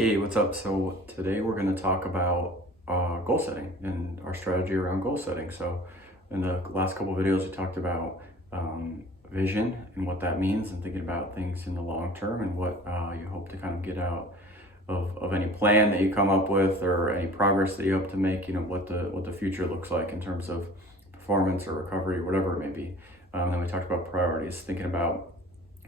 Hey, what's up? So today we're going to talk about goal setting and our strategy around goal setting. So in the last couple of videos, we talked about vision and what that means, and thinking about things in the long term and what you hope to kind of get out of any plan that you come up with or any progress that you hope to make. You know what the future looks like in terms of performance or recovery, whatever it may be. Then we talked about priorities, thinking about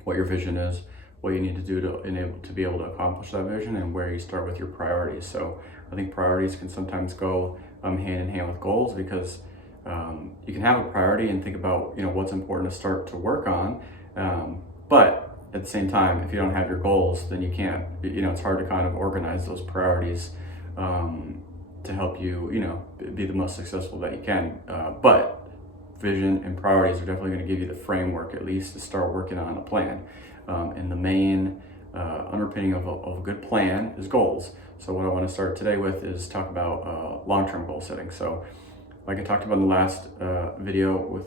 what your vision is, what you need to do to be able to accomplish that vision, and where you start with your priorities. So I think priorities can sometimes go hand in hand with goals, because you can have a priority and think about what's important to start to work on, but at the same time, if you don't have your goals, then you can't. It's hard to kind of organize those priorities to help you be the most successful that you can. But vision and priorities are definitely going to give you the framework, at least, to start working on a plan. And the main underpinning of a good plan is goals. So what I want to start today with is talk about long-term goal setting. So like I talked about in the last video with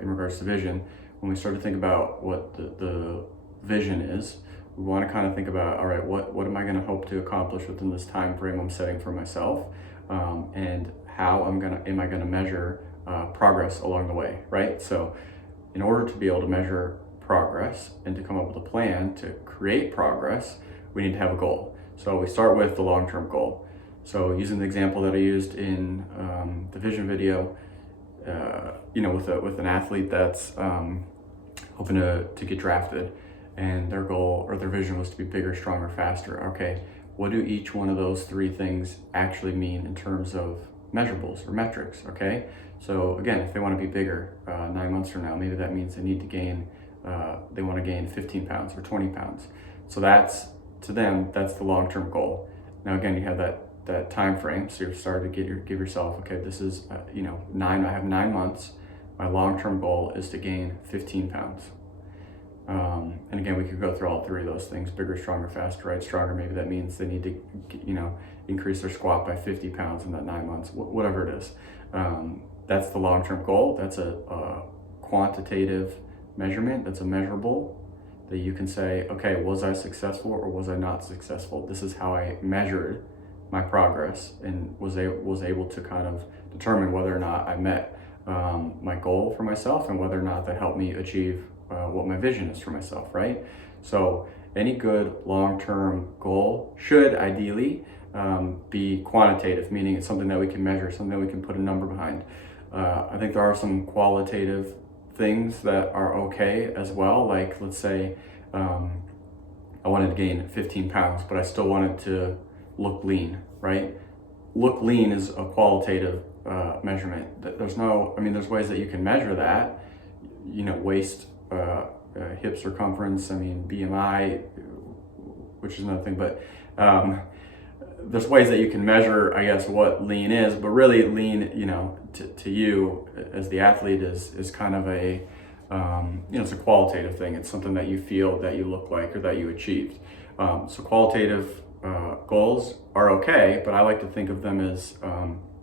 in regards to vision, when we start to think about what the vision is, we want to kind of think about, all right, what am I going to hope to accomplish within this time frame I'm setting for myself, and how am I going to measure progress along the way, right? So in order to be able to measure progress and to come up with a plan to create progress, we need to have a goal. So we start with the long-term goal. So using the example that I used in the vision video, with an athlete that's hoping to get drafted, and their goal or their vision was to be bigger, stronger, faster. Okay, what do each one of those three things actually mean in terms of measurables or metrics? Okay, so again, if they want to be bigger 9 months from now, maybe that means they want to gain 15 pounds or 20 pounds. So to them, that's the long-term goal. Now again, you have that time frame, so you're starting to give yourself, okay, this is I have 9 months. My long-term goal is to gain 15 pounds. And again, we could go through all three of those things: bigger, stronger, faster, right? Stronger, maybe that means they need to increase their squat by 50 pounds in that 9 months, whatever it is. That's the long-term goal. That's a quantitative measurement. That's a measurable that you can say, okay, was I successful or was I not successful? This is how I measured my progress and was able to kind of determine whether or not I met my goal for myself, and whether or not that helped me achieve what my vision is for myself, right? So any good long-term goal should ideally be quantitative, meaning it's something that we can measure, something that we can put a number behind. I think there are some qualitative things that are okay as well. Like, let's say I wanted to gain 15 pounds, but I still wanted to look lean, right? Look lean is a qualitative measurement. There's ways that you can measure that, waist, hip circumference, BMI, which is another thing, but there's ways that you can measure, I guess, what lean is, but really lean, to you as the athlete is kind of it's a qualitative thing. It's something that you feel that you look like or that you achieved. So qualitative goals are okay, but I like to think of them as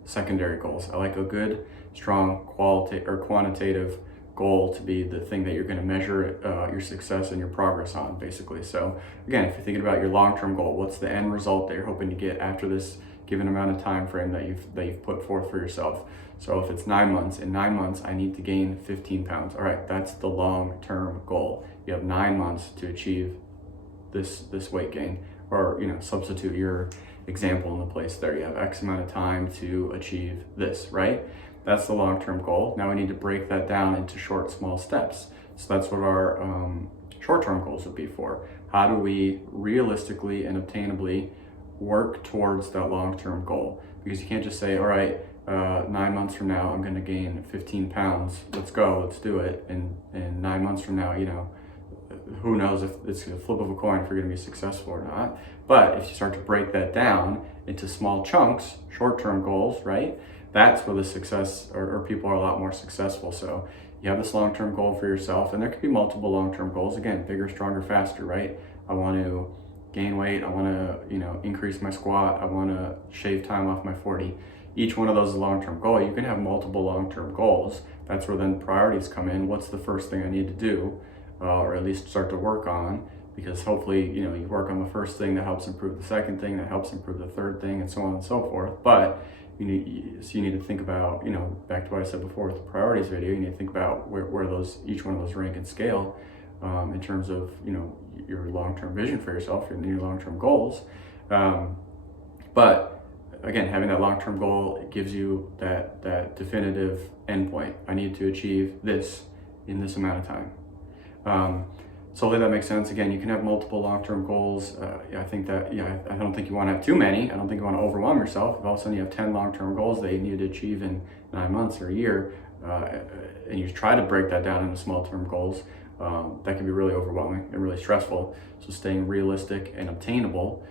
secondary goals. I like a good, strong quantitative goal to be the thing that you're going to measure your success and your progress on, basically. So again, if you're thinking about your long-term goal, what's the end result that you're hoping to get after this given amount of time frame that you've put forth for yourself? So if it's 9 months, in 9 months I need to gain 15 pounds. All right, that's the long-term goal. You have 9 months to achieve this weight gain, or substitute your example in the place there. You have X amount of time to achieve this, right? That's the long-term goal. Now we need to break that down into short, small steps. So that's what our short-term goals would be for. How do we realistically and obtainably work towards that long-term goal? Because you can't just say, all right, 9 months from now, I'm going to gain 15 pounds. Let's go, let's do it. And 9 months from now, who knows if it's a flip of a coin if you're going to be successful or not. But if you start to break that down into small chunks, short-term goals, right? That's where the success or people are a lot more successful. So you have this long-term goal for yourself, and there could be multiple long-term goals. Again, bigger, stronger, faster, right? I want to gain weight. I want to, increase my squat. I want to shave time off my 40. Each one of those is a long-term goal. You can have multiple long-term goals. That's where then priorities come in. What's the first thing I need to do, or at least start to work on? because hopefully, you know, you work on the first thing that helps improve the second thing, that helps improve the third thing, and so on and so forth. But you need to think about, you know, back to what I said before with the priorities video, you need to think about where those, each one of those rank and scale in terms of, you know, your long-term vision for yourself and your long-term goals. But again, having that long-term goal, it gives you that definitive endpoint. I need to achieve this in this amount of time. So hopefully that makes sense. Again, you can have multiple long-term goals. I think that, I don't think you want to have too many. I don't think you want to overwhelm yourself. If all of a sudden you have 10 long-term goals that you need to achieve in 9 months or a year, and you try to break that down into small-term goals, that can be really overwhelming and really stressful. So staying realistic and obtainable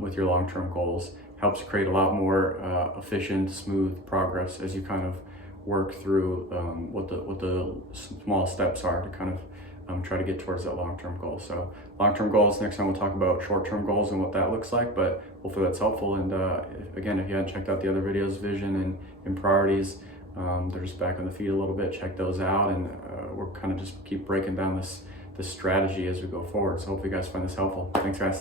with your long-term goals helps create a lot more efficient, smooth progress as you kind of work through what the small steps are to kind of try to get towards that long-term goal. So long-term goals, next time we'll talk about short-term goals and what that looks like, but hopefully that's helpful. And again, if you haven't checked out the other videos, vision and priorities, they're just back on the feed a little bit. Check those out, and we're kind of just keep breaking down this strategy as we go forward. So hopefully you guys find this helpful. Thanks, guys.